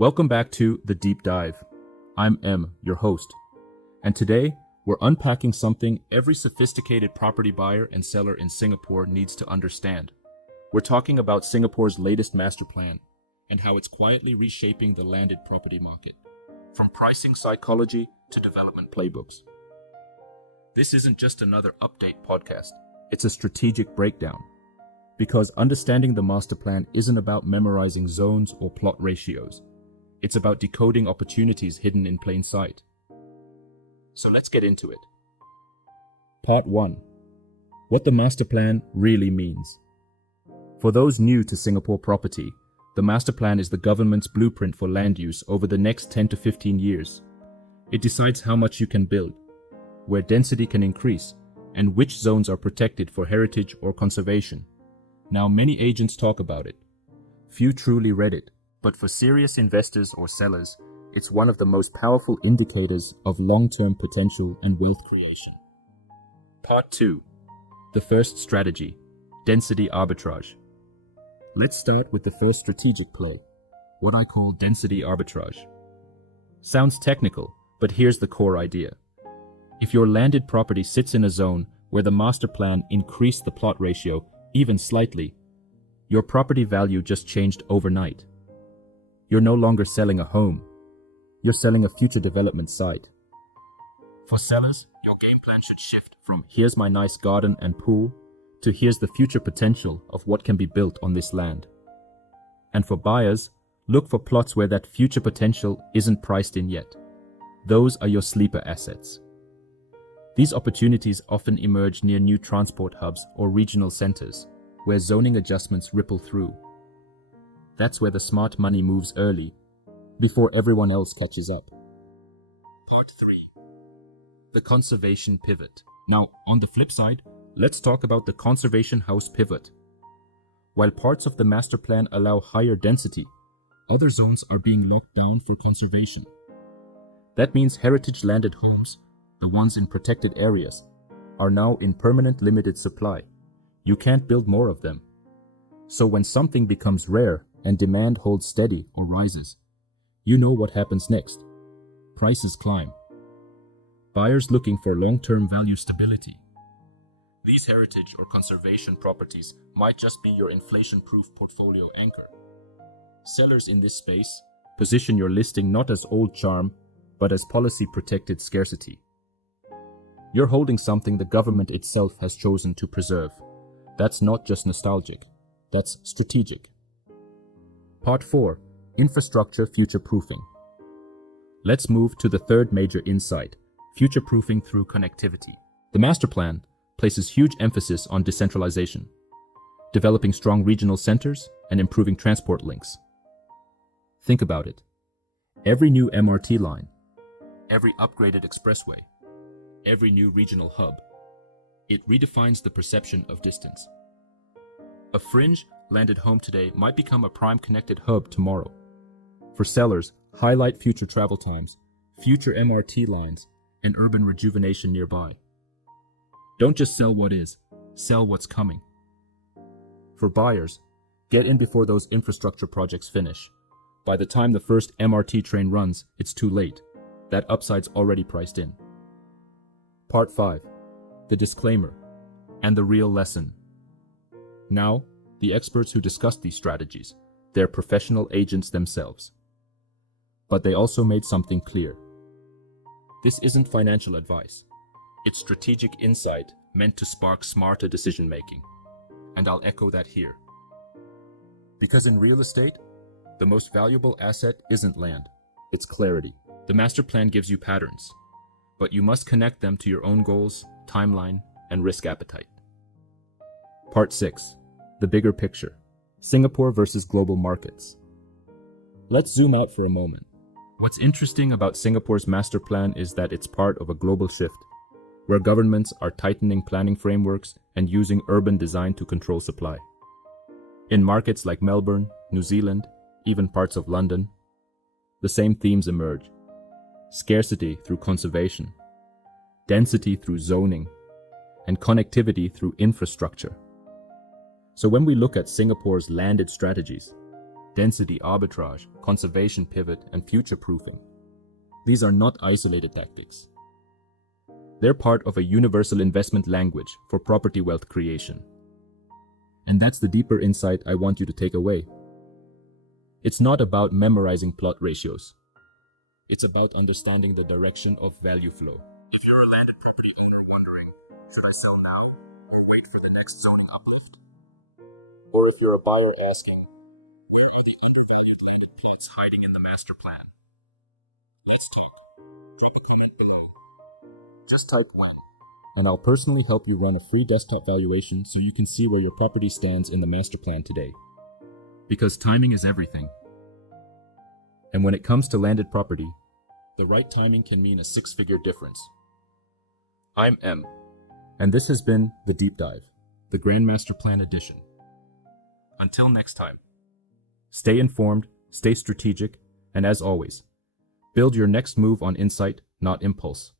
Welcome back to The Deep Dive. I'm M, your host, and today we're unpacking something every sophisticated property buyer and seller in Singapore needs to understand. We're talking about Singapore's latest master plan and how it's quietly reshaping the landed property market, from pricing psychology to development playbooks. This isn't just another update podcast, it's a strategic breakdown. Because understanding the master plan isn't about memorizing zones or plot ratios. It's about decoding opportunities hidden in plain sight. So let's get into it. Part 1. What the master plan really means. For those new to Singapore property, the master plan is the government's blueprint for land use over the next 10 to 15 years. It decides how much you can build, where density can increase, and which zones are protected for heritage or conservation. Now, many agents talk about it. Few truly read it. But for serious investors or sellers, it's one of the most powerful indicators of long-term potential and wealth creation. Part 2. The first strategy, density arbitrage. Let's start with the first strategic play, what I call density arbitrage. Sounds technical, but here's the core idea. If your landed property sits in a zone where the master plan increased the plot ratio even slightly, your property value just changed overnight. You're no longer selling a home. You're selling a future development site. For sellers, your game plan should shift from here's my nice garden and pool to here's the future potential of what can be built on this land. And for buyers, look for plots where that future potential isn't priced in yet. Those are your sleeper assets. These opportunities often emerge near new transport hubs or regional centers, where zoning adjustments ripple through. That's where the smart money moves early, before everyone else catches up. Part 3. The conservation pivot. Now, on the flip side, let's talk about the conservation house pivot. While parts of the master plan allow higher density, other zones are being locked down for conservation. That means heritage landed homes, the ones in protected areas, are now in permanent limited supply. You can't build more of them. So when something becomes rare and demand holds steady or rises, you know what happens next. Prices climb. Buyers looking for long-term value stability. These heritage or conservation properties might just be your inflation-proof portfolio anchor. Sellers in this space position your listing not as old charm, but as policy-protected scarcity. You're holding something the government itself has chosen to preserve. That's not just nostalgic, that's strategic. Part 4. Infrastructure future-proofing. Let's move to the third major insight, future-proofing through connectivity. The master plan places huge emphasis on decentralization, developing strong regional centers and improving transport links. Think about it. Every new MRT line, every upgraded expressway, every new regional hub, it redefines the perception of distance. A fringe landed home today might become a prime connected hub tomorrow. For sellers, highlight future travel times, future MRT lines, and urban rejuvenation nearby. Don't just sell what is, sell what's coming. For buyers, get in before those infrastructure projects finish. By the time the first MRT train runs, it's too late. That upside's already priced in. Part 5. The disclaimer and the real lesson. Now, the experts who discussed these strategies, they're professional agents themselves. But they also made something clear. This isn't financial advice. It's strategic insight meant to spark smarter decision-making. And I'll echo that here. Because in real estate, the most valuable asset isn't land, it's clarity. The master plan gives you patterns, but you must connect them to your own goals, timeline, and risk appetite. Part 6. The bigger picture. Singapore versus global markets. Let's zoom out for a moment. What's interesting about Singapore's master plan is that it's part of a global shift, where governments are tightening planning frameworks and using urban design to control supply. In markets like Melbourne, New Zealand, even parts of London, the same themes emerge. Scarcity through conservation, density through zoning, and connectivity through infrastructure. So when we look at Singapore's landed strategies, density arbitrage, conservation pivot, and future-proofing. These are not isolated tactics. They're part of a universal investment language for property wealth creation. And that's the deeper insight I want you to take away. It's not about memorizing plot ratios. It's about understanding the direction of value flow. If you're a landed property owner wondering, should I sell now or wait for the next zoning uplift? Or if you're a buyer asking, where are the undervalued landed plots hiding in the master plan? Let's talk. Drop a comment below. Just type when, and I'll personally help you run a free desktop valuation so you can see where your property stands in the master plan today. Because timing is everything. And when it comes to landed property, the right timing can mean a six-figure difference. I'm M, and this has been The Deep Dive, the Grandmaster Plan Edition. Until next time, stay informed, stay strategic, and as always, build your next move on insight, not impulse.